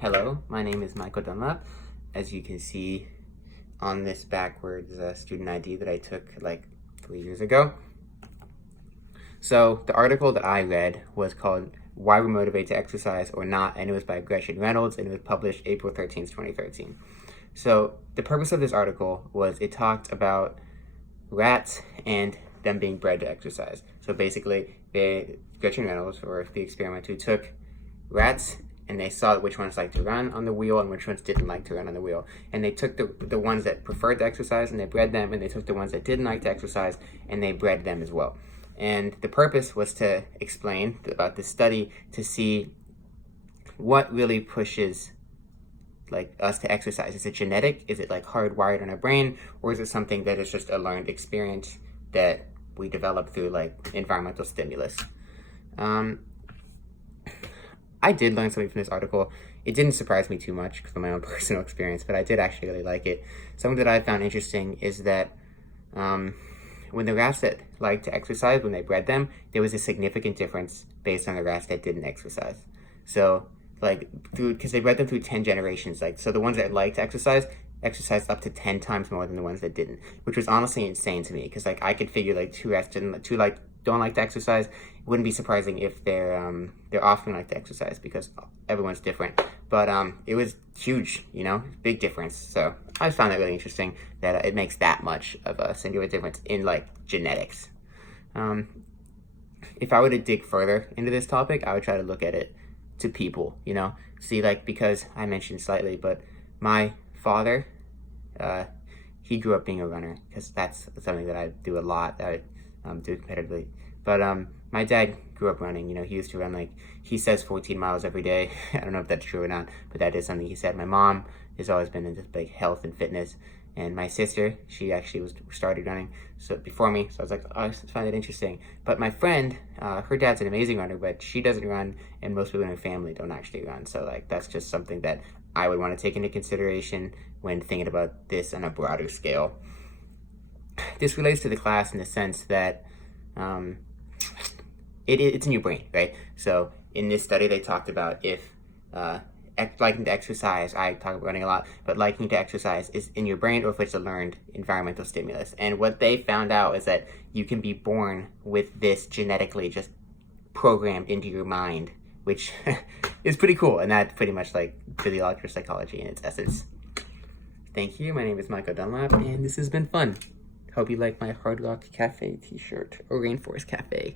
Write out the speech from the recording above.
Hello, my name is Michael Dunlap. As you can see on this backwards student ID that I took like 3 years ago. So the article that I read was called Why We're Motivated to Exercise or Not, and it was by Gretchen Reynolds, and it was published April 13th, 2013. So the purpose of this article was it talked about rats and them being bred to exercise. So basically, Gretchen Reynolds, or the experimenter, took rats and they saw which ones liked to run on the wheel and which ones didn't like to run on the wheel. And they took the ones that preferred to exercise and they bred them, and they took the ones that didn't like to exercise and they bred them as well. And the purpose was to explain about this study to see what really pushes like us to exercise. Is it genetic? Is it like hardwired in our brain? Or is it something that is just a learned experience that we develop through like environmental stimulus? I did learn something from this article. It didn't surprise me too much from my own personal experience, but I did actually really like it. Something that I found interesting is that when the rats that liked to exercise, when they bred them, there was a significant difference based on the rats that didn't exercise. So, because they bred them through 10 generations, so the ones that liked to exercised up to 10 times more than the ones that didn't, which was honestly insane to me, because I could figure two rats don't like to exercise. It wouldn't be surprising if they're often like to exercise because everyone's different. But it was huge, big difference. So I just found that really interesting that it makes that much of a singular difference in genetics. If I were to dig further into this topic, I would try to look at it to people, see because I mentioned slightly, but my father, he grew up being a runner because that's something that I do a lot. That I do competitively. But my dad grew up running. He used to run he says 14 miles every day. I don't know if that's true or not, but that is something he said. My mom has always been into health and fitness, and my sister, she actually started running before me. So I was like, oh, I find it interesting. But my friend, her dad's an amazing runner, but she doesn't run, and most people in her family don't actually run. So that's just something that I would want to take into consideration when thinking about this on a broader scale. This relates to the class in the sense that it's in your brain, right? So in this study, they talked about if liking to exercise, I talk about running a lot, but liking to exercise is in your brain or if it's a learned environmental stimulus. And what they found out is that you can be born with this genetically just programmed into your mind, which is pretty cool. And that's pretty much physiological psychology in its essence. Thank you. My name is Michael Dunlap, and this has been fun. Hope you like my Hard Rock Cafe t-shirt, or Rainforest Cafe.